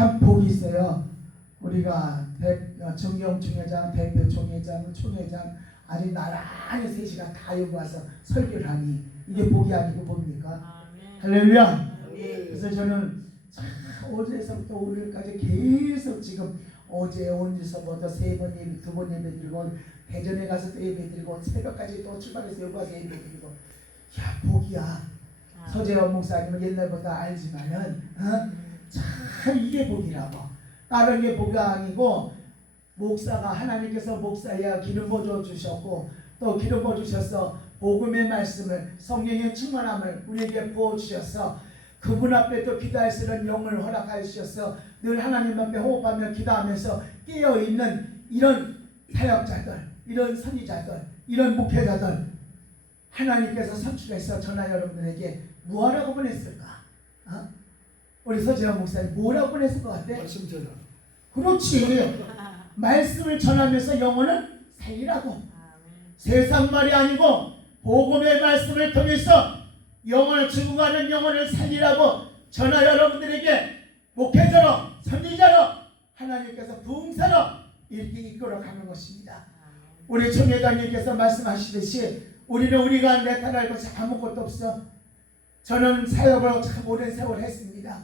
참 복이 있어요. 우리가 정경총회장, 대표 총회장, 총회장 아주 나란히 셋이가 다 여기 와서 설교를 하니 이게 복이 아니고 뭡니까? 할렐루야. 그래서 저는 어제서부터 오늘까지 계속 지금 어제 온주서부터 3번 예배, 2번 예배 드리고 대전에 가서 또 예배 드리고 새벽까지 또 출발해서 여기 와서 예배 드리고 야 복이야. 서재원 목사님은 옛날부터 알지만은 참 이게 복이라고. 다른 게 복이 아니고 목사가 하나님께서 목사야 기름 부어 주셨고 또 기름 부어 주셔서 복음의 말씀을 성령의 충만함을 우리에게 부어 주셔서 그분 앞에 또 기도할 수 있는 영을 허락하여 주셔서 늘 하나님 앞에 호흡하며 기도하면서 깨어있는 이런 사역자들, 이런 선지자들, 이런 목회자들 하나님께서 선출해서 저나 여러분들에게 뭐하라고 보냈을까? 우리 서재원 목사님 뭐라고 보냈을 것 같아? 말씀 전하. 그렇지. 말씀을 전하면서 영혼을 살리라고. 세상 말이 아니고 복음의 말씀을 통해서 영혼을 죽어가는 영혼을 살리라고 저나 여러분들에게 목회자로 선지자로 하나님께서 부흥사로 이렇게 이끌어가는 것입니다. 우리 총회장님께서 말씀하시듯이 우리는 우리가 나타날 것이 아무것도 없어. 저는 사역을 참 오랜 세월 했습니다.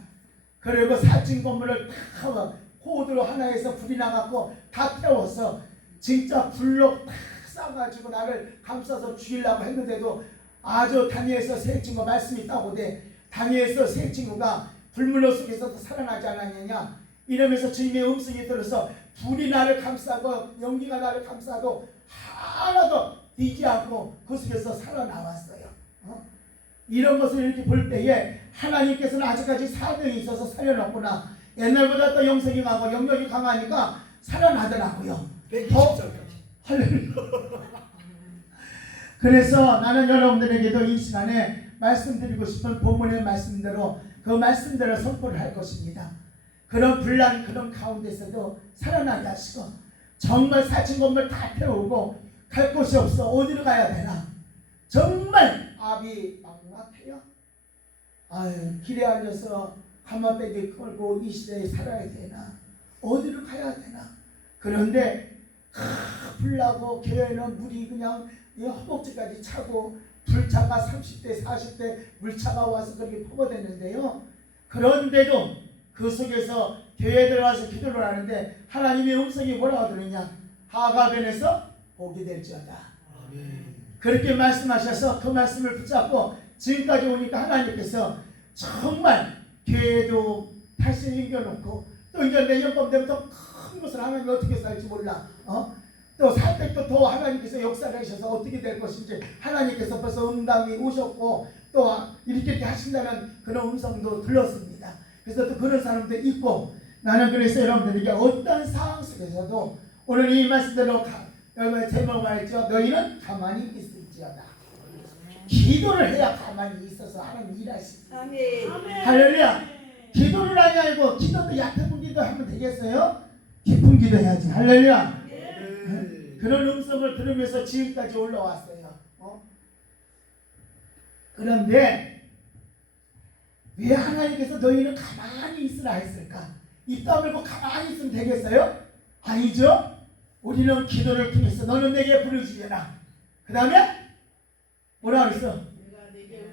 그리고 4층 건물을 다 호드로 하나에서 불이 나갖고 다 태워서 진짜 불로 다 싸가지고 나를 감싸서 죽이려고 했는데도 아주 다니엘서 세 친구 말씀이 따고대 다니엘서 세 친구가 불문로 속에서도 살아나지 않았느냐 이러면서 주님의 음성이 들어서 불이 나를 감싸고 연기가 나를 감싸도 하나도 뛰지 않고 그 속에서 살아나왔어요. 이런 것을 이렇게 볼 때에 하나님께서는 아직까지 사명이 있어서 살려놨구나. 옛날보다 또 영성이 강하고 영역이 강하니까 살아나더라고요. 120살까지. 그래서 나는 여러분들에게도 이 시간에 말씀드리고 싶은 본문의 말씀대로 그 말씀대로 선포를 할 것입니다. 그런 분란 그런 가운데서도 살아나게 하시고 정말 4층 건물 다 태우고 갈 곳이 없어. 어디로 가야 되나? 정말 압이 막막해요. 아유 길에 앉아서 가마빼기 걸고 이 시대에 살아야 되나? 어디로 가야 되나? 그런데 불나고 교회는 물이 그냥 허벅지까지 차고 불차가 30대 40대 물차가 와서 그렇게 퍼부었는데요. 그런데도 그 속에서 교회에 들어가서 기도를 하는데 하나님의 음성이 뭐라고 들으냐? 하가변에서 복이 될지어다. 그렇게 말씀하셔서 그 말씀을 붙잡고 지금까지 오니까 하나님께서 정말 교회도 다시 옮겨놓고 또 이제 내년범 되면 더 큰 것을 하나님이 어떻게 살지 몰라. 또 사택도 더 하나님께서 역사를 하셔서 어떻게 될 것인지 하나님께서 벌써 응답이 오셨고 또 이렇게 하신다는 그런 음성도 들렸습니다. 그래서 또 그런 사람도 있고 나는 그래서 여러분들에게 어떤 상황 속에서도 오늘 이 말씀대로 제목 말했죠. 너희는 가만히 있을지어다. 기도를 해야 가만히 있어서 하나님 일하시지. 할렐루야. 기도를 하지 말고 기도도 얕은 기도 하면 되겠어요? 깊은 기도 해야지. 할렐루야. 그런 음성을 들으면서 지금까지 올라왔어요. 그런데 왜 하나님께서 너희는 가만히 있으라 했을까? 입 다물고 가만히 있으면 되겠어요? 아니죠. 우리는 기도를 통해서 너는 내게 부르짖으라. 그 다음에 뭐라 그랬어?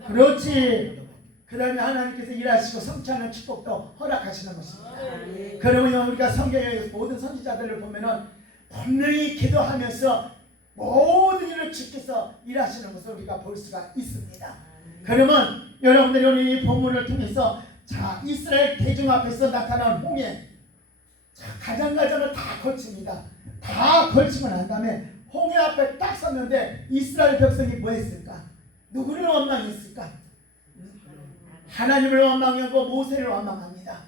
그렇지. 그 다음에 하나님께서 일하시고 성취하는 축복도 허락하시는 것입니다. 그러면 우리가 성경의 모든 선지자들을 보면은 분명히 기도하면서 모든 일을 지켜서 일하시는 것을 우리가 볼 수가 있습니다. 그러면 여러분들이 오늘 이 본문을 통해서 자 이스라엘 대중 앞에서 나타난 홍해 가장가장을 다 걸칩니다. 다 걸치고 난 다음에 홍해 앞에 딱 섰는데 이스라엘 백성이 뭐 했을까? 누구를 원망했을까? 하나님을 원망하고 모세를 원망합니다.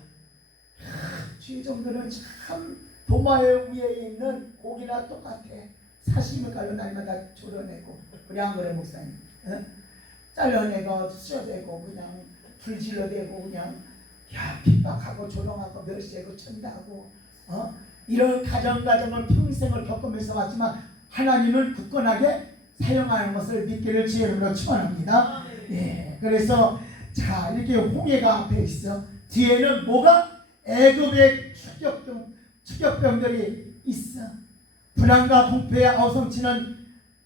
주의종들은 참 도마의 위에 있는 고기나 똑같아. 사심을 갈로 날마다 졸여내고 우리 안그래 목사님 잘라내고 쑤셔대고 그냥 불질러대고 그냥 핍박하고 조롱하고 멸시하고 천다하고 이런 가정을 평생을 겪으면서 왔지만 하나님은 굳건하게 사용하는 것을 믿기를 주의로 축원합니다. 예, 그래서 자 이렇게 홍해가 앞에 있어. 뒤에는 뭐가 애굽의 추격병들이 있어. 불안과 공포에 어성치는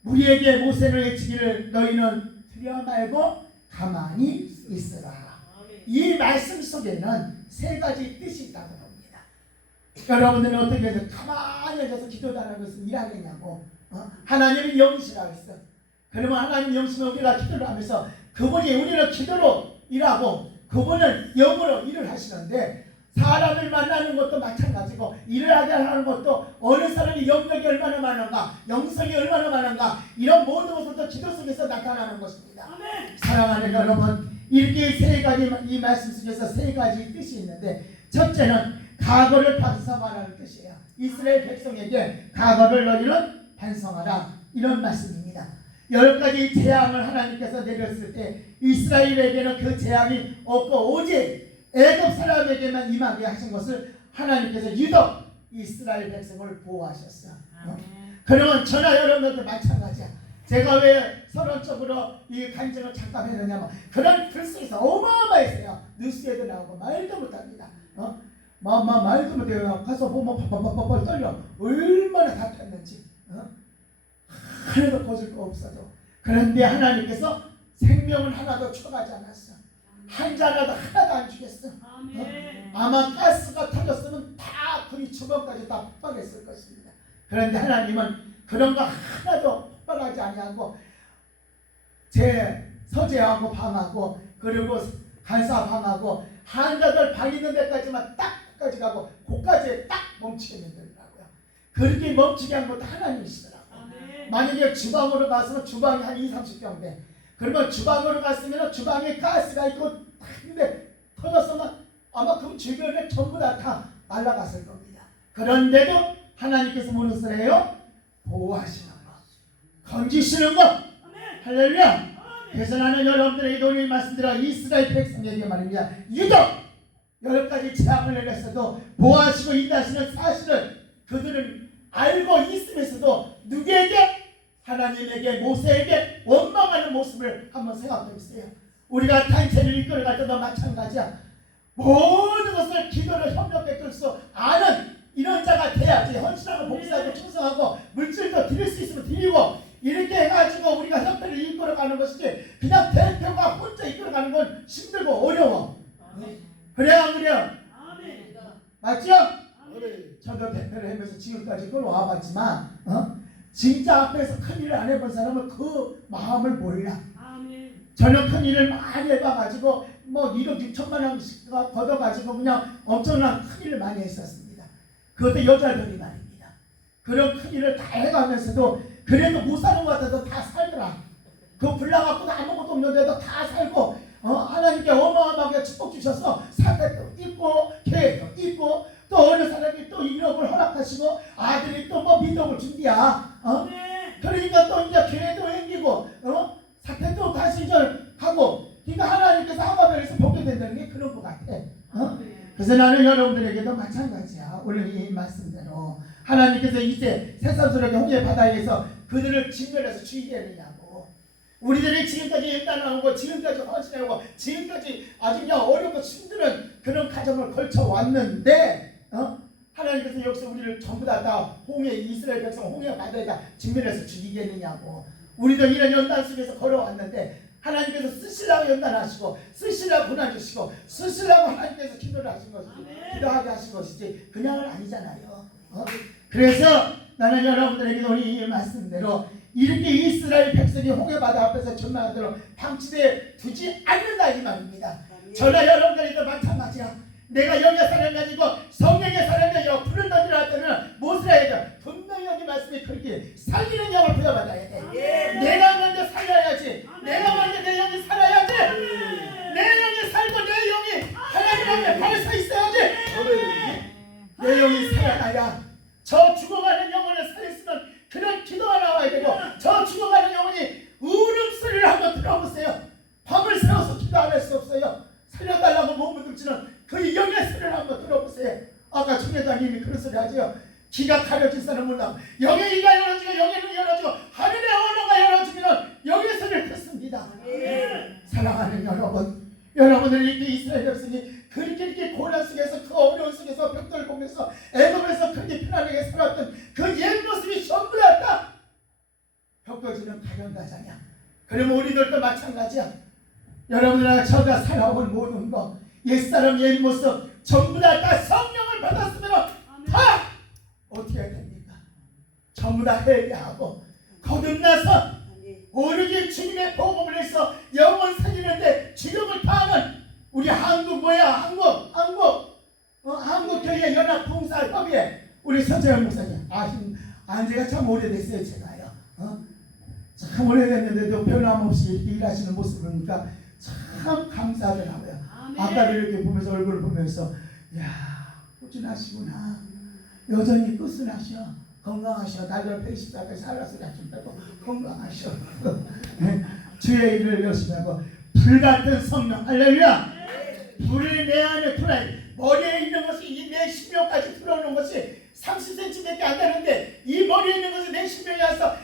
우리에게 모세를 외치기를 너희는 두려워 말고 가만히 있으라. 이 말씀 속에는 세 가지 뜻이 있다고 봅니다. 여러분들은 어떻게 해서 가만히 앉아서 기도도 안 하고 있으면 일하겠냐고. 하나님은 영이시라고 했어. 그러면 하나님 영이시면 우리가 기도를 하면서 그분이 우리는 기도로 일하고 그분은 영으로 일을 하시는데, 사람을 만나는 것도 마찬가지고 일을 하게 하는 것도 어느 사람이 영역이 얼마나 많은가, 영성이 얼마나 많은가, 이런 모든 것들도 기도 속에서 나타나는 것입니다. 아멘. 사랑하는 여러분, 이렇게 세 가지, 이 말씀 속에서 세 가지 뜻이 있는데, 첫째는 과거를 반성하라는 뜻이에요. 이스라엘 백성에게 과거를 너희는 반성하라, 이런 말씀입니다. 10가지 재앙을 하나님께서 내렸을 때 이스라엘에게는 그 재앙이 없고 오직 애굽 사람에게만 임하게 하신 것을 하나님께서 유독 이스라엘 백성을 보호하셨어. 그러면 저나 여러분들도 마찬가지야. 제가 왜 서론적으로 이 간증을 잠깐 했느냐면, 그런 글쓰기가 어마어마했어요. 뉴스에도 나오고 말도 못합니다. 말도 못해요. 가서 보면 펄펄펄 떨려. 얼마나 답했는지. 하나도 거질 거 없어도. 그런데 하나님께서 생명을 하나도 추가하지 않았어. 한자라도 하나도 안 주겠어. 아마 가스가 터졌으면 다 불이 주먹까지 다 폭발했을 것입니다. 그런데 하나님은 그런 거 하나도 폭발하지 아니하고 제 서재하고 방하고 그리고 간사 방하고 한자들 방 있는 데까지만 딱 끝까지 가고 그까지 딱 멈추게 만들더라고요. 그렇게 멈추게 한 것도 하나님이시더라고요. 만약에 주방으로 갔으면 주방이 한 20-30평 돼. 그러면 주방으로 갔으면 주방에 가스가 있고 근데 터졌으면 아마 그 주변에 전부 다 날아갔을 겁니다. 그런데도 하나님께서 무엇을 해요? 보호하시는 것, 건지시는 것. 할렐루야. 그래서 나는 여러분들에게 오늘 말씀드려 이스라엘 백성에게 말입니다. 유독 10가지 재앙을 내렸어도 보호하시고 인도하시는 사실을 그들은 알고 있으면서도 누구에게? 하나님에게, 모세에게 원망하는 모습을 한번 생각해 보세요. 우리가 단체를 이끌어갈 때도 마찬가지야. 모든 것을 기도를 협력해 줄 수 아는 이런 자가 돼야지. 헌신하고 복수하고 충성하고 물질도 드릴 수 있으면 드리고 이렇게 해가지고 우리가 협회를 이끌어가는 것이지, 그냥 대표가 혼자 이끌어가는 건 힘들고 어려워. 그래야 안 그래요? 맞죠? 저도 대표를 하면서 지금까지 끌어와봤지만 진짜 앞에서 큰일을 안 해본 사람은 그 마음을 몰라. 저는 큰일을 많이 해봐가지고 뭐 1억 6천만 원씩 걷어가지고 그냥 엄청난 큰일을 많이 했었습니다. 그것도 여자들이 말입니다. 그런 큰일을 다 해가면서도 그래도 못 사는 것 같아도 다 살더라. 그 불나갖고도 아무것도 없는데도 다 살고 하나님께 어마어마하게 축복 주셔서 사태도 있고 계획도 있고 또 어느 사람이 또 인업을 허락하시고 아들이 또 뭐 민족을 준비야. 그러니까 또 이제 계획도 생기고 사태도 다시 이제 하고, 그러니까 하나님께서 하나님에서 보게 된다는 게 그런 것 같아. 그래서 나는 여러분들에게도 마찬가지야. 오늘 이 말씀대로 하나님께서 이제 새삼스럽게 홍해 바다에서 그들을 진멸해서 죽이겠느냐고. 우리들이 지금까지 연단하고 지금까지 헌신하고 지금까지 아주 그냥 어렵고 힘든 그런 가정을 걸쳐 왔는데 하나님께서 여기서 우리를 전부 다 홍해, 이스라엘 백성 홍해 바다에다 진멸해서 죽이겠느냐고. 우리도 이런 연단 속에서 걸어왔는데 하나님께서 쓰시라고 연단하시고 쓰시라고 고난주시고 쓰시라고 하나님께서 기도를 하신 것이지, 기도하게 하신 것이지 그냥은 아니잖아요. 그래서 나는 여러분들에게 오늘 이 말씀대로 이렇게 이스라엘 백성이 홍해바다 앞에서 전망한 대로 방치되어 두지 않는다 이 말입니다. 저나 여러분들도 마찬가지야. 내가 영의 사람이 아니고 성령의 사람이 아니고 불을 던지려 할 때는 무엇을 해야 돼? 분명히 여기 말씀이 그렇게 살리는 영을 부여받아야 돼. 내가 먼저 살려야지. 내가 먼저 내 영이 살아야지. 내 영이 살고 내 영이 하나님 앞에 바로 서 있어야지. 내 영이 살아나야 저 죽어가는 영혼을 살렸으면 그런 기도가 나와야 되고, 저 죽어가는 영혼이 울음소리를 한번 들어보세요. 밤을 새워서 기도 안 할 수 없어요. 살려달라고 몸을 들지는 그 영의 소리를 한번 들어보세요. 아까 총회장님이 그런 소리 하죠. 기가 가려진 사람 몰라. 영의 이가 열어지고 영의 눈이 열어지고 하늘의 언어가 열어지면 영의 소리를 듣습니다. 사랑하는 여러분, 여러분들 이렇게 이스라엘 백성이 그렇게 이렇게 고난 속에서 그 어려운 속에서 벽돌을 보면서 애굽에서 그렇게 편안하게 살았던 그 옛 모습이 전부 다 벽돌지는 가련가자냐. 그러면 우리들도 마찬가지야. 여러분이나 저가 살아온 모든 거 옛사람 옛 모습 전부 다 성령을 받았으면 다 어떻게 해야 됩니까? 전부 다 회개하고 거듭나서 오르기 주님의 복음을 해서 영원 살리는데 지금을 다하는 우리 한국 한국교회 연합봉사협의회 우리 서재현 목사님 안지가 참 오래됐어요. 제가요 참 오래됐는데도 변함없이 이렇게 일하시는 모습을 보니까 참 감사하더라고요. 아까도 이렇게 보면서 얼굴을 보면서 야 꾸준하시구나. 여전히 꾸준하셔. 건강하셔. 날들 120살까지 살아서 약좀 빼고 건강하셔. 주의 일을 열심히 하고 불같은 성령 할렐루야. 불을 내 안에 들어야 머리에 있는 것이 이 내 심령까지 들어오는 것이 30cm밖에 안 되는데 이 머리에 있는 것이 내 심령에 와서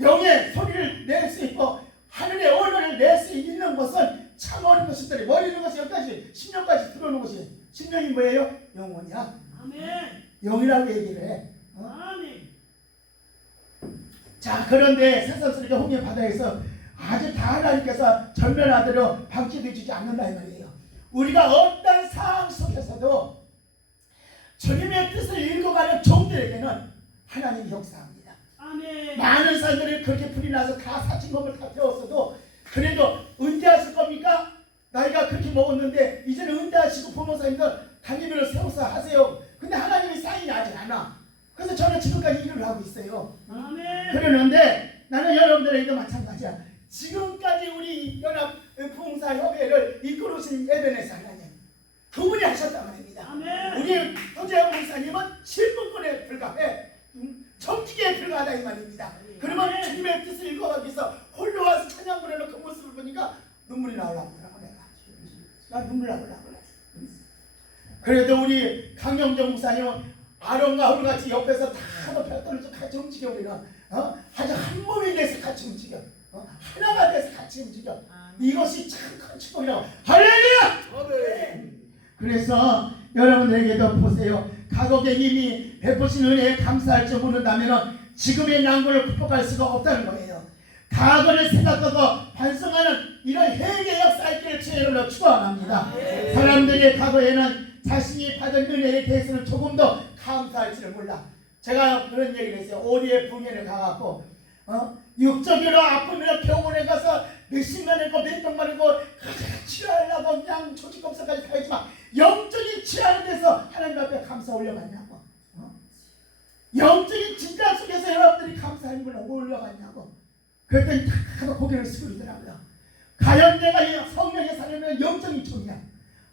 영의 소리를 낼 수 있고 하늘의 언어를 낼 수 있는 것은 참 어린 것이더니 머리 있는 것이 여기까지 심령까지 들어오는 것이 심령이 뭐예요? 영혼이야. 아멘. 영이라고 얘기를 해. 아멘. 자 그런데 새삼스럽게 홍해 바다에서 아주 다 하나님께서 전면하도록 방치해 주지 않는다 이 말이에요. 우리가 어떤 상황 속에서도 주님의 뜻을 읽어가는 종들에게는 하나님이 역사합니다. 아멘. 많은 사람들이 그렇게 불이 나서 다 사칭범을 다 태웠어도 그래도 은퇴하실 겁니까? 나이가 그렇게 먹었는데 이제는 은퇴하시고 부모사님들 당임을 세워서 하세요. 근데 하나님이 사인이 아직 안 와. 그래서 저는 지금까지 일을 하고 있어요. 아멘. 그러는데 나는 여러분들에게도 마찬가지야. 지금까지 우리 연합 부흥사협의회를 이끌으신 에베네스 하나님 그분이 하셨단 말입니다. 아멘. 우리 서재영 목사님은 10분권에 불과해. 정직에 불과하다 이 말입니다. 그러면 주님의 뜻을 읽어가기 위해서 홀로 와서 찬양 부르는 그 모습을 보니까 눈물이 나오려고 그래. 나 눈물 나오려고 그래. 그래도 우리 강영정 목사님은 아론과 홀 같이 옆에서 다 높여 떨어져 같이 움직여 우리는 아주 한 몸이 돼서 같이 움직여 하나가 돼서 같이 움직여. 이것이 참 큰 축복이라고. 할렐루야. 그래서 여러분들에게도 보세요. 과거에 이미 베푸신 은혜에 감사할 줄 모른다면 지금의 난국을 극복할 수가 없다는 거예요. 과거를 생각하고 반성하는 이런 회개 역사 있기를 주의 이름으로 축원합니다. 사람들이 과거에는 자신이 받은 은혜에 대해서는 조금 더 감사할지를 몰라. 제가 그런 얘기를 했어요. 오리의 붕해를 가갖고 육적으로 아프면 병원에 가서 몇십만 원이고 몇백만 원이고 치료하려고 그냥 조직검사까지 다 했지만 영적인 치료하는 데서 하나님 앞에 감사 올려갔냐고. 영적인 진단 속에서 여러분들이 감사하는 걸 올려갔냐고. 그랬더니 다 고개를 숙이더라고요. 과연 내가 성령의 사람은 영적인 종이야.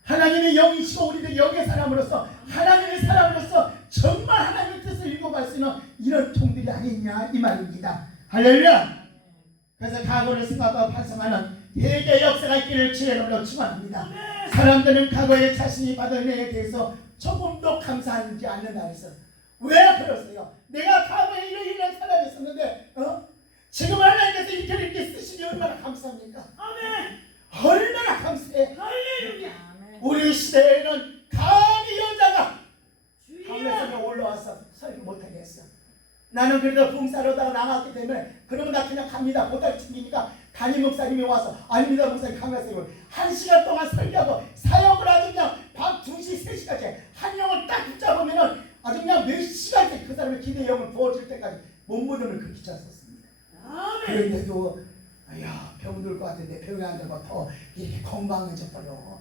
하나님의 영이시고 우리도 영의 사람으로서 하나님의 사람으로서 정말 하나님의 뜻을 읽어갈 수 있는 이런 종들이 아니냐 이 말입니다. 할렐루야. 그래서 과거를 생각하고 반성하는 회개 역사가 있기를 주의 이름으로 축원합니다. 사람들은 과거에 자신이 받은 은혜에 대해서 조금도 감사하지 않는다 해서 왜 그러세요? 내가 과거에 이런 사람이 있었는데 지금 하나님께서 이렇게 쓰시니 얼마나 감사합니까? 아멘. 얼마나 감사해. 할렐루야. 우리 시대에는 감히 여자가 주여. 강매선에 올라와서 설교 못하게 했어. 나는 그래도 봉사로다가 나갔기 때문에 그러면 나 그냥 갑니다. 보따리 챙기니까 담임 목사님이 와서 아닙니다 목사님 강매선에 1시간 동안 설교하고 사역을 아주 그냥 밤 2시 3시까지 한 영을 딱 붙잡으면은 아주 그냥 몇 시간째 그 사람의 기대 영을 부어줄 때까지 몸부림을 그 기차 썼습니다. 아멘. 그런데도 야 병들 것 같은데 병이 안 되고 더 이렇게 건강해져 버려.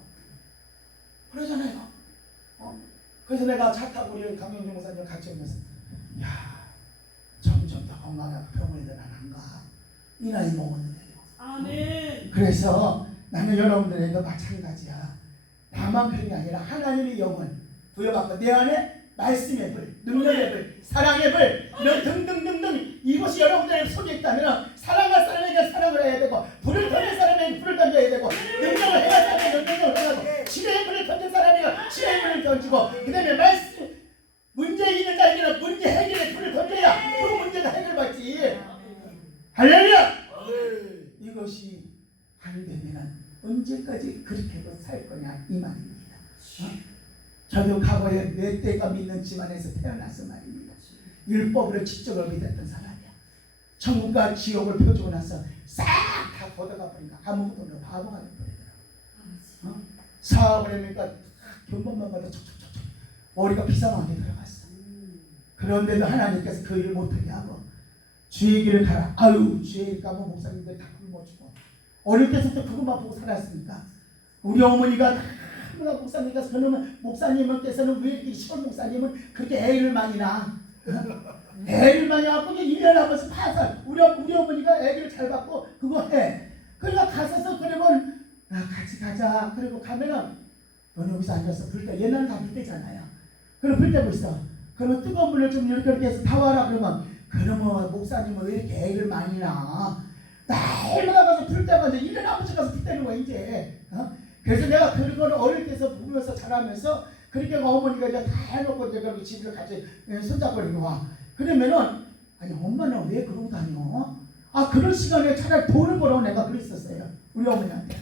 그러잖아요. 그래서 내가 차 타고 우리 강영준 목사님 같이 오면서 야 점점 더 건강하고 병을 안 가. 이 나이 먹었는데. 아멘. 그래서 나는 여러분들에게도 마찬가지야. 나만 그런 게 아니라 하나님의 영을 부여받고 내 안에 말씀의 불, 능력의 불, 사랑의 불 이런 등등등등 이것이 여러분들의 속에 있다면 사랑할 사람에게 사랑을 해야 되고 불을 던질 사람에게 불을 던져야 되고 능력을 해야 사람에게 능력을 해야 되고 치료의 불을 던진 사람에게 치료의 불을 던지고 그 다음에 말씀 문제 있는 자에게는 문제 해결의 불을 던져야 그 문제가 해결받지. 할렐루야. 이것이 안 되면 언제까지 그렇게 살 거냐 이 말입니다. 저도 과거에 몇 대가 믿는 집안에서 태어나서 말입니다. 율법으로 직접을 믿었던 사람이야. 천국과 지옥을 펴주고 나서 싹 다 걷어가 버리니까 아무것도 없는 바보가 돼버리더라고. 사업을 하니까 경범만 봐도 촉촉촉촉 머리가 비상하게 들어갔어. 그런데도 하나님께서 그 일을 못하게 하고 주의 길을 가라. 아유 주의 길 가면 목사님들 다 굶어주고 어릴 때부터 그것만 보고 살았으니까 우리 어머니가 다문화 목사님께서 그러면 목사님께서는 왜 이렇게 시골 목사님은 그렇게 애를 많이 낳아? 애를 많이 낳고 1년 하면서 파산 우리 어머니가 애를 잘 갖고 그거 해. 그러니까 가서서 그러면 같이 가자. 그리고 가면은 너네 여기서 앉아서 불 때 옛날에 다 불 때잖아요. 그럼 불 때고 있어. 그러면 뜨거운 물을 좀 이렇게 해서 다 와라. 그러면 목사님은 왜 이렇게 애를 많이 낳아? 날마다 가서 불 때마다 1년 아버지 가서 불 때는 거야 이제. 그래서 내가 그런 걸 어릴 때서 보면서 자라면서 그렇게 어머니가 이제 다 해놓고 이제 그렇게 집을 같이 손잡거리고 와. 그러면은 아니 엄마는 왜 그러고 다녀? 그런 시간에 차라리 돈을 벌어 내가 그랬었어요. 우리 어머니한테.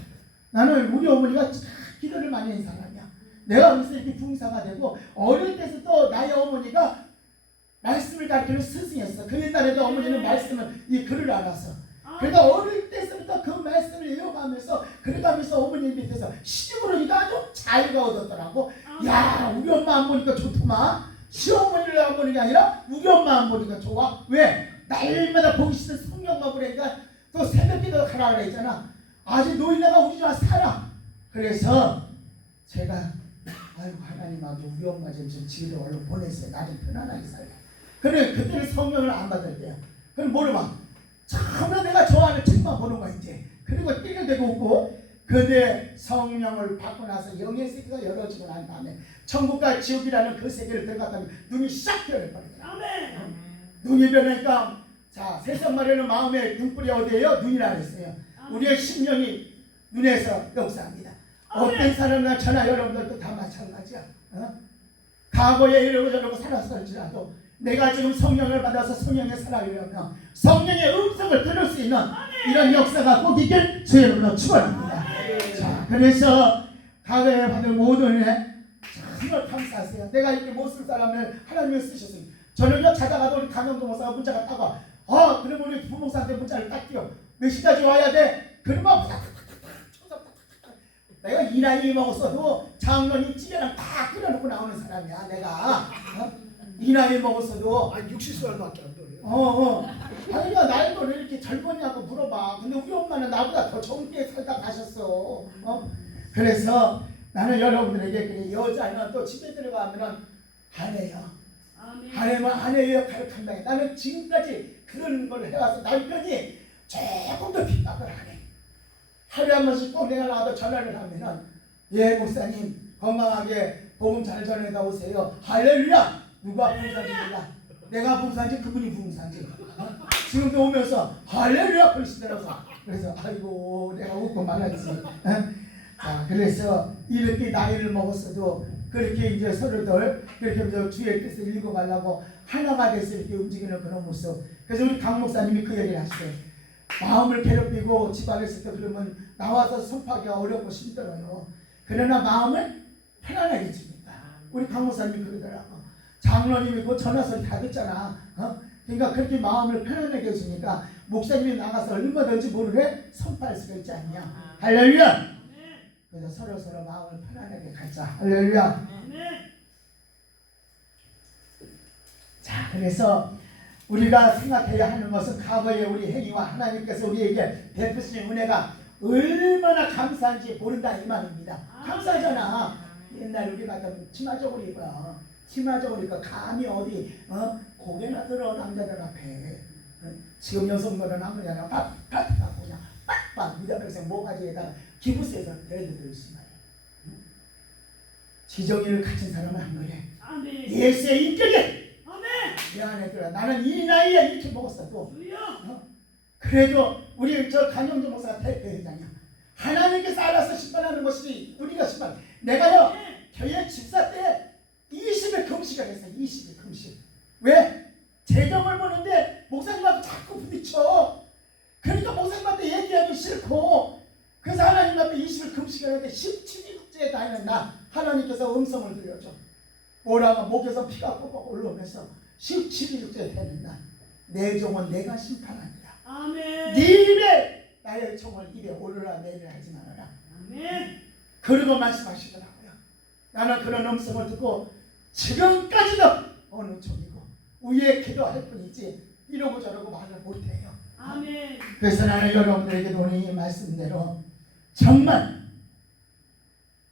나는 우리 어머니가 참 기도를 많이 한 사람이야. 내가 그래서 이렇게 부흥사가 되고 어릴 때서 또 나의 어머니가 말씀을 가르치는 스승이었어. 그 옛날에도 어머니는 말씀을 이 글을 알았어. 그러니까 어릴 때서부터 그 말씀을 이어가면서 그래가면서 어머니 밑에서 시집으로 이거 아주 자유가 얻었더라고. 야 우리 엄마 안 보니까 좋더만. 시어머니를 안 보는 게 아니라 우리 엄마 안 보니까 좋아. 왜? 날마다 보기 싫은 성경만 보니까 또 새벽기도 가라 그랬잖아. 아직 노인네가 우리 집 와서 살아. 그래서 제가 아이고 하나님 아버지 우리 엄마 좀 집에 얼른 보내세요. 나 좀 편안하게 살게. 그래 그때는 성경을 안 받을 때야. 그럼 뭐를 봐? 전부 내가 좋아하는 책만 보는 거야 이제. 그리고 띠를 대고 웃고 그때 성령을 받고 나서 영의 세계가 열어지고 난 다음에 천국과 지옥이라는 그 세계를 들어갔다면 눈이 싹 변해버리더라. 눈이 변하니까 자 세상 말에는 마음의 등불이 어디에요? 눈이라 그랬어요. 우리의 심령이 눈에서 역사합니다. 어떤 사람이나 저나 여러분들도 다 마찬가지야. 과거에 이러고 저러고 살았을지라도 내가 지금 성령을 받아서 성령의 살아가려면 성령의 음성을 들을 수 있는 이런 역사가 꼭 있길 주 여러분을 축원합니다. 자, 그래서 과거에 받은 모든 은혜 정말 감사하세요. 내가 이렇게 못 쓸 사람을 하나님이 쓰셨습니다. 저는요 자다가도 우리 강영도 목사가 문자가 따가 그러면 우리 부목사한테 문자를 딱 띄워. 몇 시까지 와야 돼? 그러면 내가 이 나이 먹었어도 장로님 찌개랑 다 끓여놓고 나오는 사람이야 내가. 이 나이 먹었어도 60살밖에 안 돼요. 아니 나이도 왜 이렇게 젊었냐고 물어봐. 근데 우리 엄마는 나보다 더 젊게 살다 가셨어. 그래서 나는 여러분들에게 그래 여자는 또 집에 들어가면은 아내요. 아내면 아내의 역할을 감당해. 나는 지금까지 그런 걸 해와서 남편이 조금 더 핍박을 안 해. 하루에 한 번씩 꼭 내가 나와도 전화를 하면은 예 목사님 건강하게 복음 잘 전해다 오세요. 할렐루야. 누가 부흥사인지 몰라. 내가 부흥사인지 그분이 부흥사인지. 지금도 오면서 할렐루야 그러시더라고. 그래서 아이고 내가 웃고 말았지. 자 그래서 이렇게 나이를 먹었어도 그렇게 이제 서로들 그렇게 이제 주의 뜻을 읽어가려고 하나가 돼서 이렇게 움직이는 그런 모습. 그래서 우리 강 목사님이 그 얘기를 하시대요. 마음을 괴롭히고 집안에서 또 그러면 나와서 선포하기가 어렵고 힘들어요. 그러나 마음을 편안하게 줍니다. 우리 강 목사님이 그러더라고. 장로님이 그 전화소리 다 듣잖아. 그러니까 그렇게 마음을 편안하게 해주니까 목사님이 나가서 얼마든지 뭐를 선포할 수가 있지 않냐. 할렐루야. 그래서 서로 마음을 편안하게 갖자. 할렐루야. 자 그래서 우리가 생각해야 하는 것은 과거의 우리 행위와 하나님께서 우리에게 베푸신 은혜가 얼마나 감사한지 모른다 이 말입니다. 감사하잖아. 옛날에 우리 같으면 치마저고리 입어. 치마저고리가 감히 어디 고개나 들어 남자들 앞에. 지금 여성들은 아무냐 팍팍 그냥 빡빡 미다백색 모가지에다가 기부스에서 데려들 수 말이야. 지정의를 갖춘 사람은 한 거래. 예수의 인격에 내 안에 들어. 나는 이 나이에 이렇게 먹었어도 그래도 우리 저 강영주 목사가 대회장이야. 하나님께서 알아서 심판하는 것이지 우리가 심판. 내가요 교회 집사 때 20일 금식을 했어요. 20일 금식. 왜? 재정을 보는데 목사님하고 자꾸 부딪혀. 그러니까 목사님한테 얘기하기 싫고 그래서 하나님 앞에 20일 금식을 했는데 17일째 다니는 나 하나님께서 음성을 들려줘. 오라가 목에서 피가 뻑뻑 올라오면서 17일째 되는 날 내 종은 내가 심판한다. 아멘. 네 입에 나의 종을 입에 오르라 내리라 하지 말아라. 아멘. 그러고 말씀하시더라고요. 나는 그런 음성을 듣고 지금까지도 어느 종이고 위에 기도할 뿐이지 이러고 저러고 말을 못해요. 아멘. 그래서 나는 여러분들에게도 오늘 이 말씀대로 정말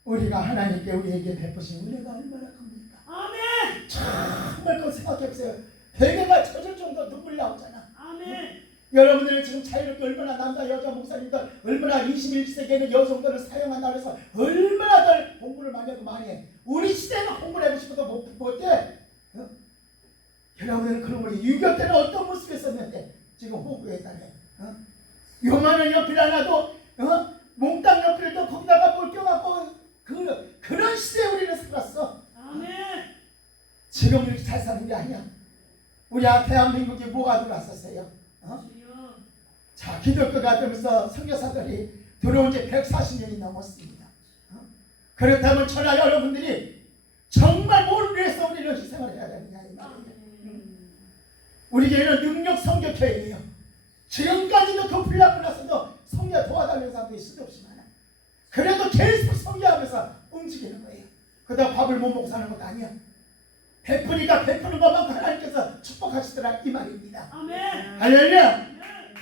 우리가 하나님께 우리에게 베푸신 은혜가 얼마나 큽니까? 아멘. 정말 그거 생각해보세요. 베개가 젖을 정도 눈물 나오잖아. 아멘. 여러분들은 지금 자유롭게 얼마나 남자 여자 목사님들 얼마나 21세기에는 여성들을 사용한다고 해서 얼마나들 공부를 많이 하고 많이 해. 우리 시대는 공부를 해보고 싶어도 못해. 어? 여러분들은 그런 거지. 6.25 때는 어떤 모습이었었는데 지금 호구에 따래. 어? 요만한 연필 하나도 몽땅 연필도 거기다가 뭘 껴갖고 그런 시대에 우리는 살았어. 아멘. 지금 이렇게 잘 사는 게 아니야. 우리 대한민국에 뭐가 들어왔었어요? 주여. 자, 기독교가 되면서 선교사들이 들어온 지 140년이 넘었습니다. 그렇다면 저나 여러분들이 정말 뭘 위해서 우리는 희생을 해야 되느냐 이 말이에요. 우리 교회는 능력 선교회예요. 지금까지도 그 불나고 나서도 성교 도와달라는 사람들이 수도 없이 많아. 그래도 계속 성교하면서 움직이는 거예요. 그러다 밥을 못 먹고 사는 것도 아니야. 베푸니까 베푸는 것만큼 하나님께서 축복하시더라 이 말입니다. 아멘. 할렐루야.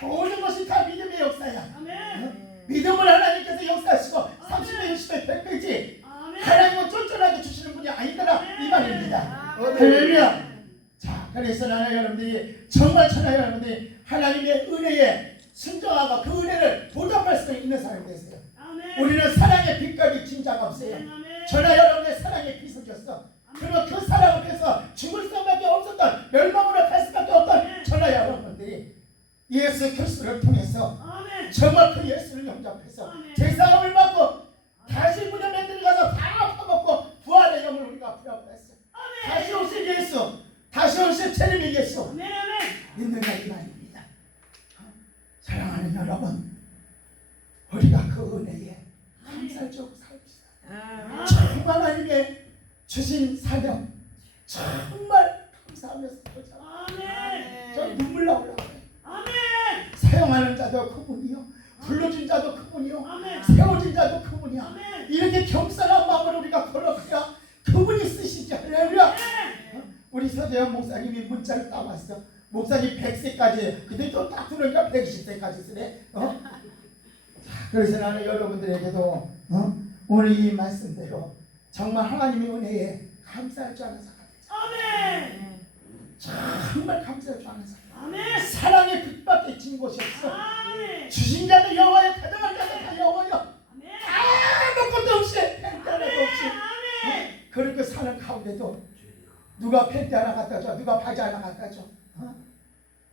모든 것이 다 믿음의 역사야. 아멘. 믿음을 하나님께서 역사하시고 30배, 60배, 100배지 아멘. 하나님은 쫀쫀하게 주시는 분이 아니더라 이 말입니다. 아멘. 할렐루야. 자, 그래서 나는 여러분들이 정말 천하 여러분들이 하나님의 은혜에 순종하고 그 은혜를 보답할 수 있는 사람이 되세요. 아멘. 우리는 사랑의 빛깔이 진짜가 없어요. 아멘. 천하 여러분의 사랑의 빛을 줬어. 그리고 그 사랑을 위해서 죽을 수밖에 없었던 멸망으로 갈 수밖에 없던 천하 여러분들이 예수 그리스도를 통해서 아멘. 정말 그 예수를 영접해서 아멘. 제사함을 받고 다시 무덤 맨들이 가서 다 파먹고 부활의 영을 우리가 부여했어요. 다시 오실 예수, 다시 오실 재림의 예수 아멘. 아멘. 믿는다 이 말입니다. 사랑하는 여러분, 우리가 그 은혜에 감사적으로 살읍시다. 정말 하나님의 주신 사명 정말 감사하면서 아멘. 저 눈물 나오려고 그래. 아멘. 사용하는 자도 그분이요, 불러준 자도 그분이요, 아멘. 세워진 자도 그분이야. 아멘. 이렇게 겸손한 마음으로 우리가 걸어가야 그분이 쓰시지. 할렐루야. 우리 서대현 목사님이 문자를 따왔어. 목사님 100세까지 근데 또 딱 들으니까 120세까지 쓰네. 자, 그래서 나는 여러분들에게도 오늘 이 말씀대로 정말 하나님의 은혜에 감사할 줄 아는 사람, 아멘. 정말 감사할 줄 아는 사람, 아멘. 사랑의 빛밖에 진 곳이 없어. 아멘. 주신 자도 여호와여, 가져간 자도 다 여호와여. 아멘. 아무것도 없이 펜대 하나도 없이 아멘. 그렇게 사는 가운데도 누가 펜대 하나 갖다 줘, 누가 바지 하나 갖다 줘,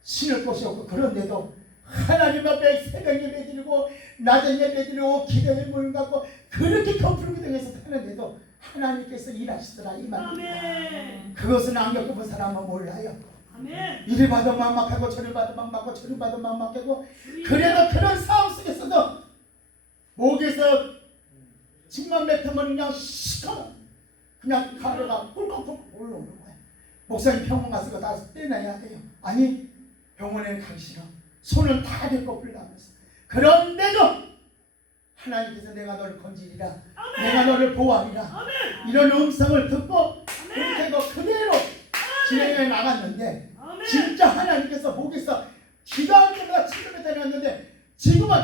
신을 곳이 없고 그런데도 하나님 앞에 새벽 예배 드리고 낮에 예배 드리고 기도에 모임 갖고 그렇게 conflikt에서 사는데도 하나님께서 일하시더라 이 말입니다. 아멘. 그것은 안 겪어본 사람은 몰라요. 아멘. 이리 봐도 막막하고 저리 봐도 막막하고 저리 봐도 막막하고 그래도 그런 상황 속에서도 목에서 침만 뱉으면 그냥 시커먼 그냥 가루가 꿀꺽꿀꺽 올라오는 거야. 목사님 병원 가서 그거 다 떼내야 돼요. 아니 병원에 가기 싫어. 손은 다 대고 불나면서 그런데도 하나님께서 내가 너를 건지리라, 아멘. 내가 너를 보호하리라, 아멘. 이런 음성을 듣고 아멘. 그렇게 그대로 진행해 나갔는데 아멘. 진짜 하나님께서 목에서 기도할 때마다 치료를 다녔는데 지금은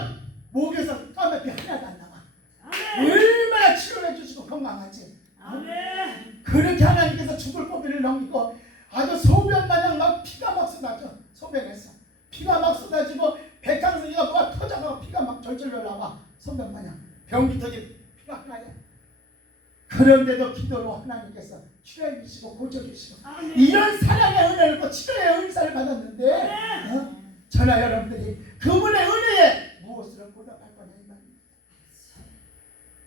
목에서 까맣게 하나도 안 나와. 아멘. 얼마나 치료를 해주시고 건강하지. 아멘. 그렇게 하나님께서 죽을 고비를 넘기고 아주 소변 마냥 막 피가 막 쏟아져. 소변에서 피가 막 쏟아지고 백탕성이가 뭐가 터져서 피가 막 절절로 나와. 소변 마냥 변기턱에 피가 나요. 그런데도 기도로 하나님께서 치료해 주시고 고쳐주시고 아멘. 이런 사랑의 은혜를 또 치료의 은사를 받았는데 저나 여러분들이 그분의 은혜에 무엇으로 보답할 거냐 이 말입니다.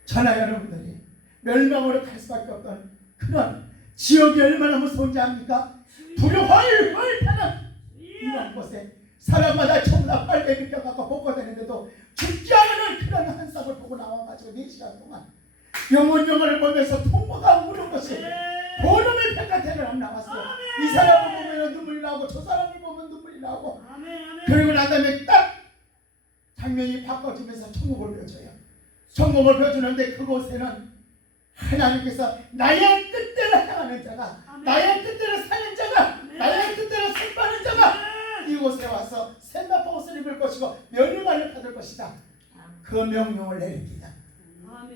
저나 여러분들이 멸망으로 갈 수밖에 없던 그런 지옥이 얼마나 무서운지 압니까? 불이 훨훨 타는 이런 곳에 사람마다 전부 다 빨개 비껴갖고 복고되는데도 죽지 않는 그런 한상을 보고 나와가지고 4시간 동안 영혼을 보면서 통곡하고 우는 것이 본음의 백화태를 나왔어요. 이 사람을 보면 눈물이 나오고 저 사람을 보면 눈물이 나오고 그리고 난 다음에 딱 장면이 바꿔지면서 천국을 펴줘요. 천국을 펴주는데 그곳에는 하나님께서 나의 뜻대로 행하는 자가 나의 뜻대로 사는 자가 나의 뜻대로 생하는 자가 이곳에 와서 샘나파 옷을 입을 것이고 면류관을 받을 것이다. 그 명령을 내립니다.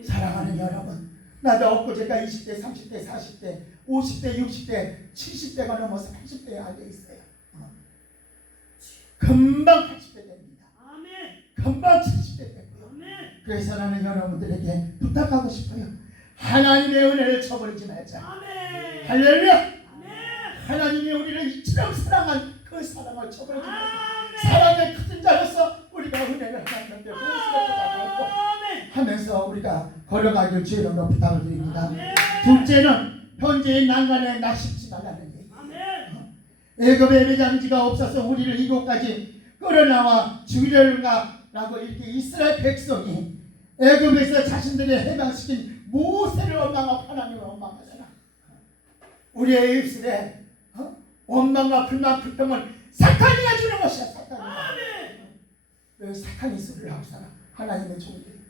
사랑하는 여러분, 나도 엊그제가 20대, 30대, 40대, 50대, 60대, 70대가 넘어서 80대에 앉아있어요. 금방 80대 됩니다. 금방 70대 되고요. 그래서 나는 여러분들에게 부탁하고 싶어요. 하나님의 은혜를 저버리지 말자. 할렐루야. 하나님이 우리를 이처럼 사랑한 그 사랑을 저버리지 말자. 사랑의 큰 자로서 우리가 은혜를 하나님께 보호스럽고 하면서 우리가 걸어가길 주의로 부탁을 드립니다. 둘째는 현재의 난간에 낙심치 말라는 얘기. 애굽의 매장지가 없어서 우리를 이곳까지 끌어나와 죽이려는가라고 이렇게 이스라엘 백성이 애굽에서 자신들을 해방시킨 모세를 원망하고 하나님을 원망하잖아. 우리의 입술에 원망과 불만 불평은 사탄이가 주는 것이야. 사탄이가. 왜 사탄이 소리를 하고 살아? 하나님의 종들이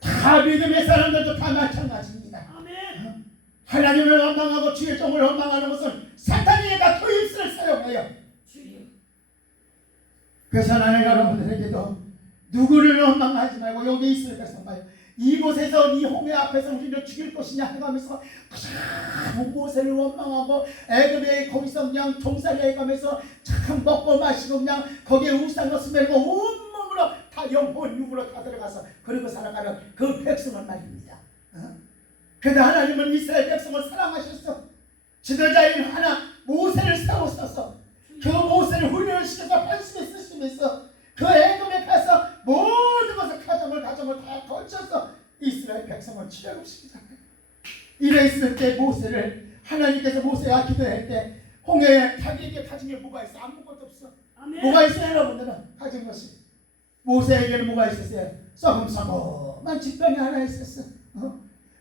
다 믿음의 사람들도 다 마찬가지입니다. 하나님을 원망하고 주의 종을 원망하는 것은 사탄이가 그 입술을 사용해요. 그래서 나는 여러분들에게도 누구를 원망하지 말고 여기 있을 것을 봐요. 이곳에서 이 홍해 앞에서 우리를 죽일 것이냐 해가면서 그냥 모세를 원망하고 애굽에 거기서 그냥 종살이 해가면서 참 먹고 마시고 그냥 거기에 우상을 스매고 온몸으로 다 영혼 육으로 다 들어가서 그리고 살아가는 그 백성을 말입니다. 그래도 하나님은 이스라엘 백성을 사랑하셨어. 지도자인 하나 모세를 세우셔서 그 모세를 훈련을 시켜서 반심에 쓰시면서 그 애굽에 가서 모든 것을 가정을 다 거쳐서 이스라엘 백성을 출애굽시키잖아요. 이래 있을 때 모세를 하나님께서 모세와 기도할 때 홍해에 자기에게 가진 게 뭐가 있어? 아무것도 없어. 뭐가 있어요? 여러분들은 가진 것이 모세에게는 뭐가 있었어요? 썩음썩음한 지팡이 하나 있었어.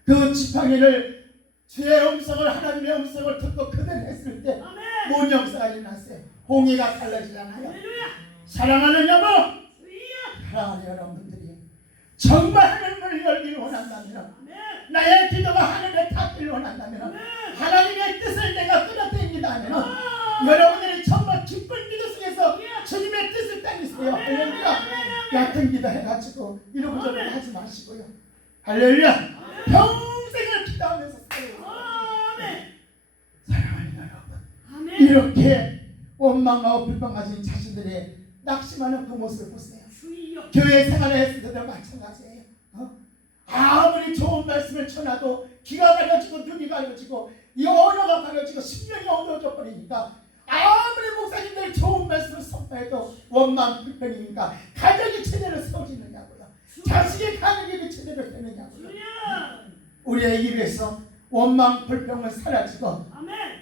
그 지팡이를 주의 음성을 하나님의 음성을 듣고 그대로 했을 때 뭔 역사가 일어났어요? 홍해가 갈라지잖아요. 사랑하는 여보, 사랑하는 여러분들이 정말 하늘문을 열기를 원한다면 나의 기도가 하늘에 닿기를 원한다면 하나님의 뜻을 내가 끌어당긴다면 여러분들이 정말 기쁜 기도 속에서 주님의 뜻을 따르세요. 할렐루야. 얕은 기도 해가지고 이러고저러고 하지 마시고요. 할렐루야. 평생을 기도하면서 살아요. 사랑하는 여러분, 이렇게 원망하고 불평하신 자신들의 낙심하는 그 모습을 보세요. 교회 생활을 했을 때도 마찬가지예요. 아무리 좋은 말씀을 전하도 귀가 가려지고 눈이 가려지고 이 언어가 가려지고 심령이 어두워져 버리니까 아무리 목사님들이 좋은 말씀을 선포해도 원망 불평이니까 가정이 제대로 세워지느냐고요. 자식의 가정이 제대로 되느냐고요. 우리의 입에서 원망 불평은 사라지고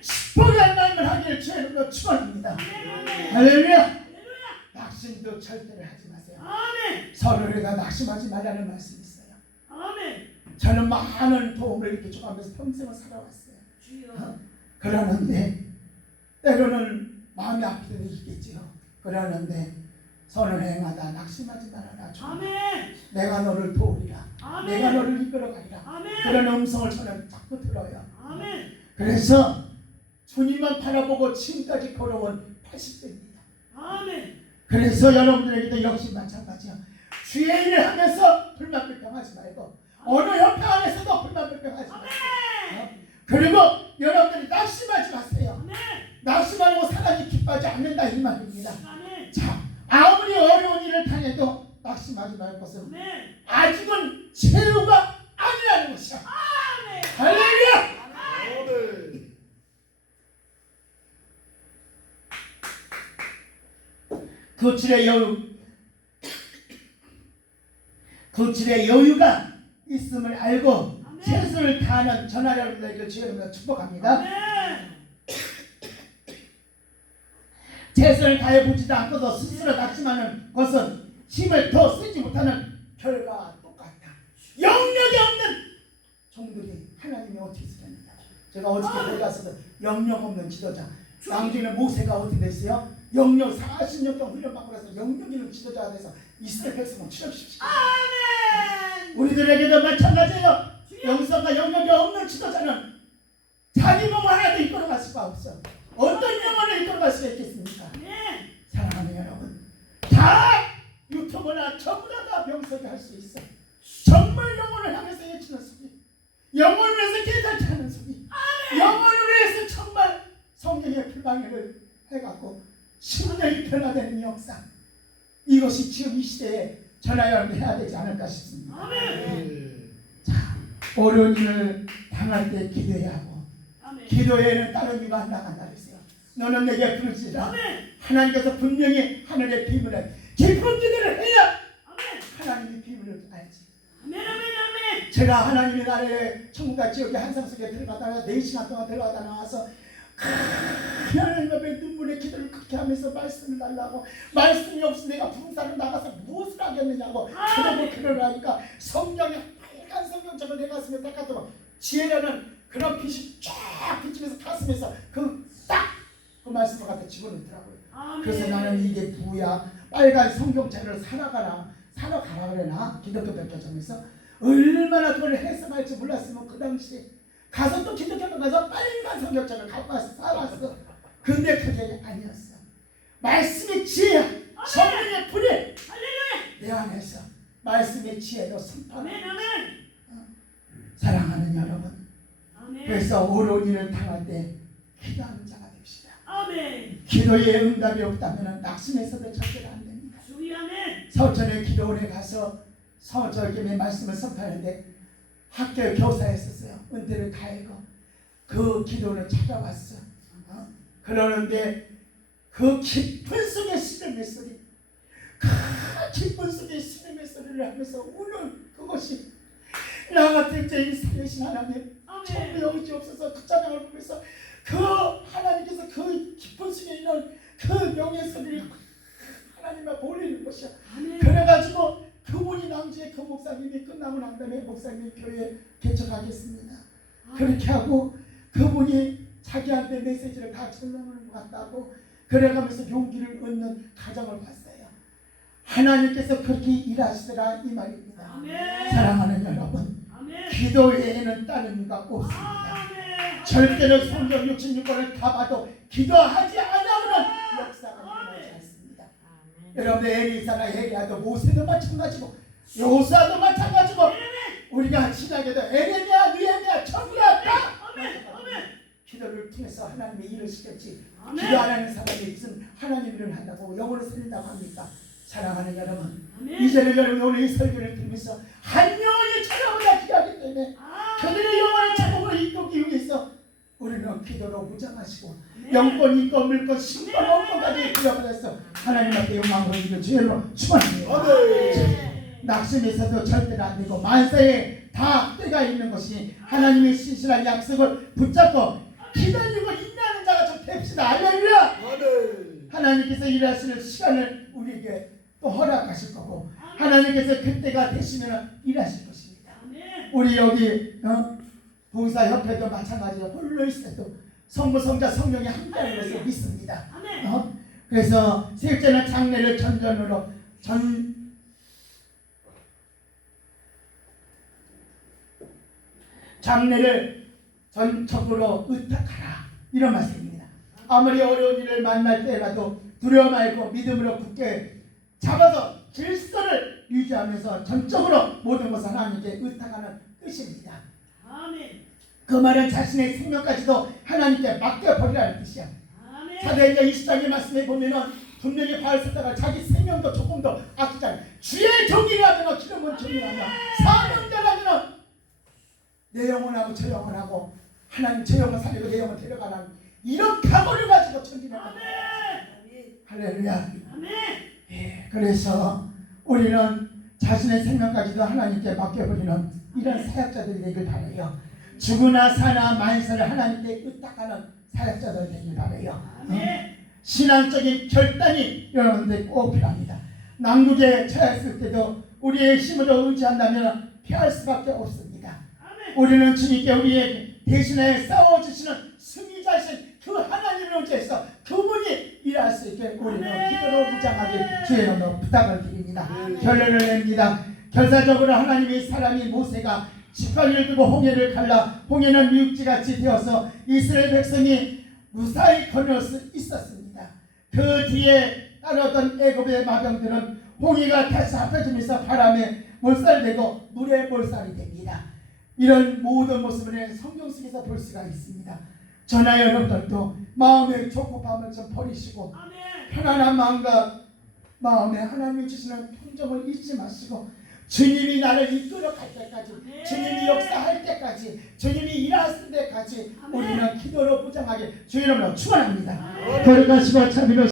축복의 말씀을 하기를 주님으로 축원합니다. 할렐루야. 낙심도 절대로 하지 마세요. 서로를 다 낙심하지 말라는 말씀이 있어요. 저는 많은 도움을 이렇게 줘가면서 평생을 살아왔어요. 그러는데 때로는 마음이 아플 때도 있겠지요. 그러는데 선을 행하다 낙심하지 말아라. 내가 너를 도우리라. 내가 너를 이끌어가리라. 그런 음성을 저는 자꾸 들어요. 그래서 주님만 바라보고 지금까지 걸어온 80대입니다. 그래서 여러분들에게도 역시 마찬가지야. 주의 일을 하면서 불만 불평하지 말고 어느 협회 안에서도 불만 불평하지 마세요. 그리고 여러분들이 낙심하지 마세요. 낙심하고 사람이 기뻐하지 않는다 이 말입니다. 자, 아무리 어려운 일을 당해도 낙심하지 말 것은 아직은 최후가 아니라는 것이야. 할렐루야. 거칠의 여유가 있음을 알고 최선을 다하는 전하 여러분들에게 주님으로 축복합니다. 최선을 다해 보지도 않고도 스스로 낙심하는 것은 힘을 더 쓰지 못하는 결과와 똑같다. 영역이 없는 종들이 하나님이 어떻게 쓰겠느냐. 제가 어저께 거기 가서도 영역 없는 지도자. 양주는 모세가 어떻게 됐어요? 영역 40년 동안 훈련받고 나서 영역 있는 지도자가 돼서 이스라엘 백성을 출애굽시키고. 우리들에게도 마찬가지예요. 영성과 영역이 없는 지도자는 자기 몸 하나도 이끌어갈 수가 없어. 어떤 영혼을 이끌어갈 수가 있겠습니까? 사랑하는 여러분, 다 유튜브나 전부다 다 명석이 할 수 있어. 정말 영혼을 향해서 외치는 소리, 영혼을 위해서 깨닫게 하는 소리, 영혼을 위해서 정말 성령의 불방해를 해갖고 심령이 변화되는 역사, 이것이 지금 이 시대에 전하여야 해야 되지 않을까 싶습니다. 자, 어려운 일을 당할 때 기도해야 하고, 기도에는 따르미가 안 나간다 그랬어요. 너는 내게 부르시라. 하나님께서 분명히 하늘의 비밀을 깊은 기도를 해야 하나님의 비밀을 알지. 제가 하나님의 나라에 천국과 지옥의 한상 속에 들어가다가 4시간 동안 들어가다 나와서 하나님 앞에 눈물의 기도를 그렇게 하면서 말씀을 달라고, 말씀이 없으면 내가 봉사를 나가서 무엇을 하겠느냐고 그러고 그러려 하니까 성경에 빨간 성경책을 내 가슴에 딱 갖다가 지혜라는 그런 빛이 쫙 비치면서 가슴에서 그 말씀을 갖다 집어넣더라고요. 그래서 나는 이게 뭐야, 빨간 성경책을 살아가라 그래나 기독교 백화점에서 얼마나 그걸 해석할지 몰랐으면 그 당시에 가서 또 기독교를 가서 빨간 성경책을 갖고 와서 살았어. 근데 그게 아니었어. 말씀의 지혜야, 성령의 불이 내 안에서 말씀의 지혜로 선포하는. 사랑하는 여러분, 그래서 어려운 일을 당할 때 기도하는 자가 됩시다. 기도에 응답이 없다면 낙심해서도 절대로 안 됩니다. 서천의 기도원에 가서 서절김의 말씀을 선포하는데 학교 교사였었어요. 은퇴를 가해고 그 기도를 찾아왔어. 그러는데 그 깊은 속에 시름의 소리, 그 깊은 속에 시름의 소리를 하면서 우는 그것이 나 같은 죄인 살리신 하나님 정부에 의지없어서 그 찬양을 보면서 그 하나님께서 그 깊은 속에 있는 그 명예 소리를 하나님 앞에 올리는 것이야. 그래가지고 그분이 남주에 그 목사님이 끝나고 난 다음에 목사님이 교회 개척하겠습니다. 그렇게 하고 그분이 자기한테 메시지를 다 전하는 것 같다고 그래가면서 용기를 얻는 가정을 봤어요. 하나님께서 그렇게 일하시더라 이 말입니다. 사랑하는 여러분, 기도 외에는 다른 이유가 없습니다. 절대로 성경 66권을 다 봐도 기도하지 않으면 역사가 일어나지 않습니다. 여러분, 엘리사나 엘리야도 모세도 마찬가지고 요사도 마찬가지고 우리가 신약에도 에레미야, 느헤미야, 전부야 다 기도를 통해서 하나님의 일을 시켰지. 기도 안 하는 사람이 무슨 하나님 일을 한다고 영혼을 살린다고 합니까? 사랑하는 여러분, 이제는 여러분 오늘 이 설교를 들으면서 한 영혼이 찾아오라 기도하기 때문에 그들의 영혼을 찾아오라 이끌기 위해서 우리는 기도로 무장하시고 영권, 인권, 물권, 신권, 원권까지 기도하여서 하나님 앞에 영광으로 이겨 주의로 축원합니다. 낙심에서도 절대로 안 되고 만사에 다 때가 있는 것이 하나님의 신실한 약속을 붙잡고 기다리고 인내하는 자가 좀 됩시다. 할렐루야. 하나님께서 일하시는 시간을 우리에게 또 허락하실 거고 하나님께서 그때가 되시면 일하실 것입니다. 우리 여기 봉사협회도 마찬가지로 홀로 있을 때도 성부, 성자, 성령이 함께하는 것을 믿습니다. 그래서 셋째는 장례를 장례를 전적으로 의탁하라 이런 말씀입니다. 아무리 어려운 일을 만날 때라도 두려워 말고 믿음으로 굳게 잡아서 질서를 유지하면서 전적으로 모든 것을 하나님께 의탁하는 뜻입니다. 그 말은 자신의 생명까지도 하나님께 맡겨버리라는 뜻이야. 사도행전 20장의 말씀에 보면은 분명히 바울사도가 자기 생명도 조금도 아끼지 않아. 주의 종이라면 기름은 종이라면 사명자라면 내 영혼하고 저 영혼하고 하나님 저 영혼 살리고 내 영혼 데려가라는 이런 각오를 가지고 전진합니다. 할렐루야. 예, 그래서 우리는 자신의 생명까지도 하나님께 맡겨버리는 이런 사역자들이 되길 바라요. 죽으나 사나 만사를 하나님께 의탁하는 사역자들 되길 바라요. 신앙적인 결단이 여러분들 꼭 필요합니다. 남국에 처했을 때도 우리의 힘으로 의지한다면 피할 수밖에 없습니다. 우리는 주님께 우리의 대신에 싸워주시는 승리자신 그 하나님을 의지해서 그분이 일할 수 있게 우리는 기도로 무장하게 주의 이름으로 부탁을 드립니다. 결론을 냅니다. 결사적으로 하나님의 사람이 모세가 지팡이를 들고 홍해를 갈라 홍해는 미육지같이 되어서 이스라엘 백성이 무사히 건널 수 있었습니다. 그 뒤에 따르던 애굽의 마병들은 홍해가 다시 합해지면서 바람에 몰살되고 물에 몰살이 됩니다. 이런 모든 모습을 성경 속에서 볼 수가 있습니다. 저나 여러분들도 마음의 조급함을 좀 버리시고 편안한 마음과 마음에 하나님이 주시는 평정을 잊지 마시고 주님이 나를 이끌어 갈 때까지, 주님이 역사할 때까지, 주님이 일하실 때까지 우리는 기도로 무장하게 주의 이름으로 축원합니다. 거룩하시고 참으로